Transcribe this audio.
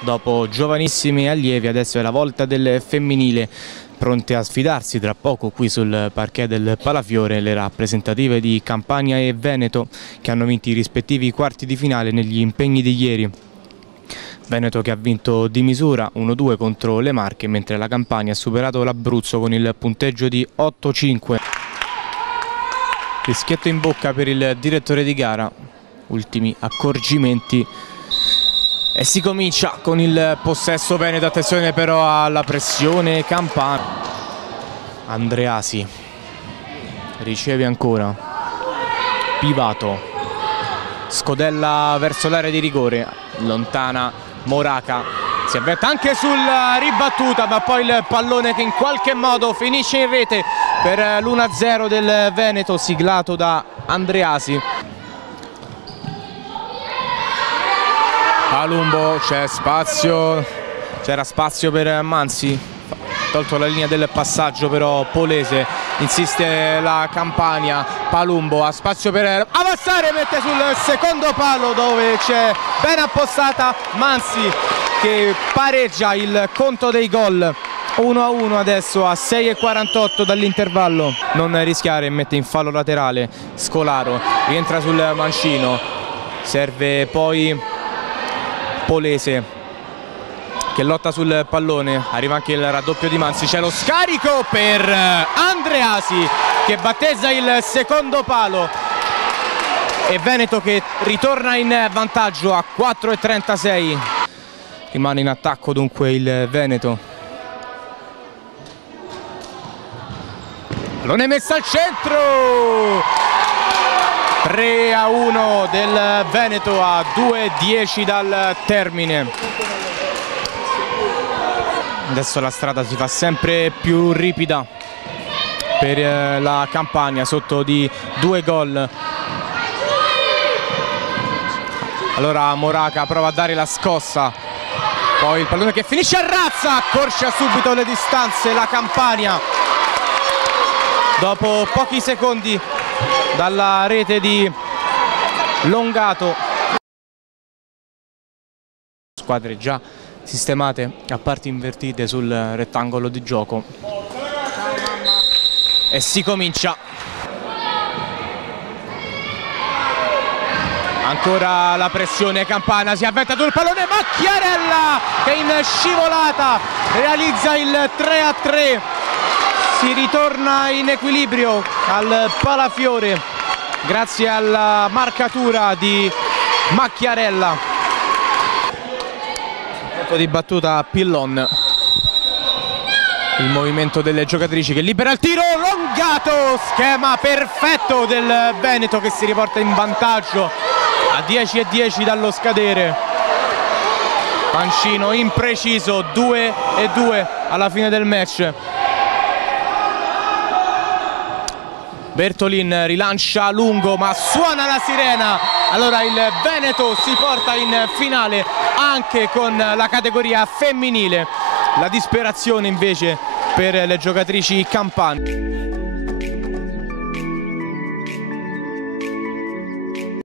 Dopo giovanissimi allievi adesso è la volta del femminile, pronte a sfidarsi tra poco qui sul parquet del Palafiore le rappresentative di Campania e Veneto, che hanno vinto i rispettivi quarti di finale negli impegni di ieri. Veneto che ha vinto di misura 1-2 contro le Marche, mentre la Campania ha superato l'Abruzzo con il punteggio di 8-5. Fischietto in bocca per il direttore di gara, ultimi accorgimenti e si comincia con il possesso Veneto. Attenzione però alla pressione campana. Andreasi riceve ancora, Pivato scodella verso l'area di rigore, lontana Moraca, si avventa anche sul ribattuta, ma poi il pallone che in qualche modo finisce in rete per l'1-0 del Veneto, siglato da Andreasi. Palumbo, c'è spazio, c'era spazio per Mansi, tolto la linea del passaggio però Polese, insiste la Campania, Palumbo ha spazio per avanzare, mette sul secondo palo dove c'è ben appostata Mansi che pareggia il conto dei gol. 1-1 adesso a 6:48 dall'intervallo. Non rischiare, mette in fallo laterale Scolaro, rientra sul mancino, serve poi Polese che lotta sul pallone, arriva anche il raddoppio di Mansi, c'è lo scarico per Andreasi che battezza il secondo palo e Veneto che ritorna in vantaggio a 4:36. Rimane in attacco dunque il Veneto. Pallone messo al centro, 3-1 del Veneto a 2:10 dal termine. Adesso la strada si fa sempre più ripida per la Campania, sotto di 2 gol. Allora Moraca prova a dare la scossa, poi il pallone che finisce a razza, accorcia subito le distanze la Campania dopo pochi secondi dalla rete di Longato. Squadre già sistemate a parti invertite sul rettangolo di gioco e si comincia. Ancora la pressione campana, si avventa sul pallone Macchiarella che in scivolata realizza il 3-3. Si ritorna in equilibrio al Palafiore grazie alla marcatura di Macchiarella. Punto di battuta Pillon. Il movimento delle giocatrici che libera il tiro, Longato, schema perfetto del Veneto che si riporta in vantaggio a 10:10 dallo scadere. Mancino impreciso, 2-2 alla fine del match. Bertolin rilancia lungo ma suona la sirena, allora il Veneto si porta in finale anche con la categoria femminile. La disperazione invece per le giocatrici campane.